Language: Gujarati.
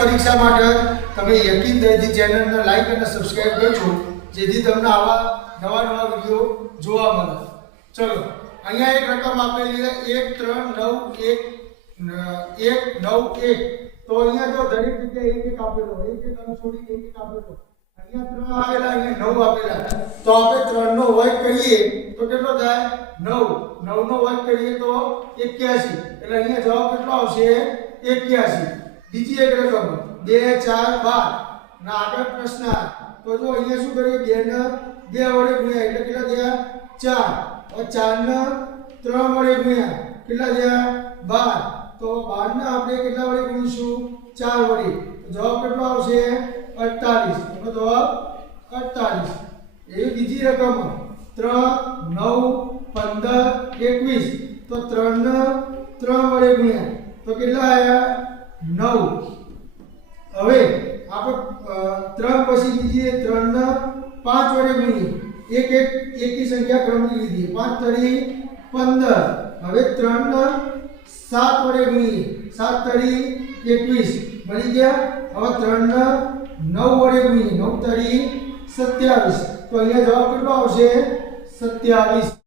પરીક્ષા માટે તમે યકીન દયથી ચેનલને લાઈક અને સબસ્ક્રાઇબ કરજો, જેથી તમને આવા નવા નવા વિડીયો જોવા મળે. ચલો, અહીંયા એક રકમ આપેલી છે 1391191. તો અહીંયા જો દરેક જગ્યાએ એક એક આપેલો, એક એક અંક છોડી એક એક આપેલો. અહીંયા 3 આવેલા, અહીંયા 9 આપેલા. તો આપણે 3 નો વર્ગ કરીએ તો કેટલો થાય? 9. 9 નો વર્ગ કરીએ તો 81. એટલે અહીંયા જવાબ કેટલો આવશે? 81. બીજી એક રકમ 2 4 12 ના આગળ પ્રશ્ન. તો જો અહીંયા શું કરીએ? 2 ને 2 વડે ગુણ્યા એટલે કેટલા થયા? 4. હવે 4 ને 3 વડે ગુણ્યા કેટલા થયા? 12. તો 12 ને આપણે કેટલા વડે ગુણીશું? 4 વડે. તો જવાબ કેટલો આવશે? 48. એનો જવાબ 48. એવી બીજી રકમ 3 9 15 21. તો 3 ને 3 વડે ગુણ્યા તો કેટલા આવ્યા? 9. હવે આપણે 3 પછી બીજી 3 ને 5 વડે ગુણીએ. એકી સંખ્યા ક્રમની લીધી. 5 તરી 15. હવે 3 ને 7 વડે ગુણીએ. 7 તરી 21 મળી ગયા. હવે 3 ને 9 વડે ગુણીએ. 9 તરી 27. તો અહીંયા જવાબ કેટલો આવશે? 27.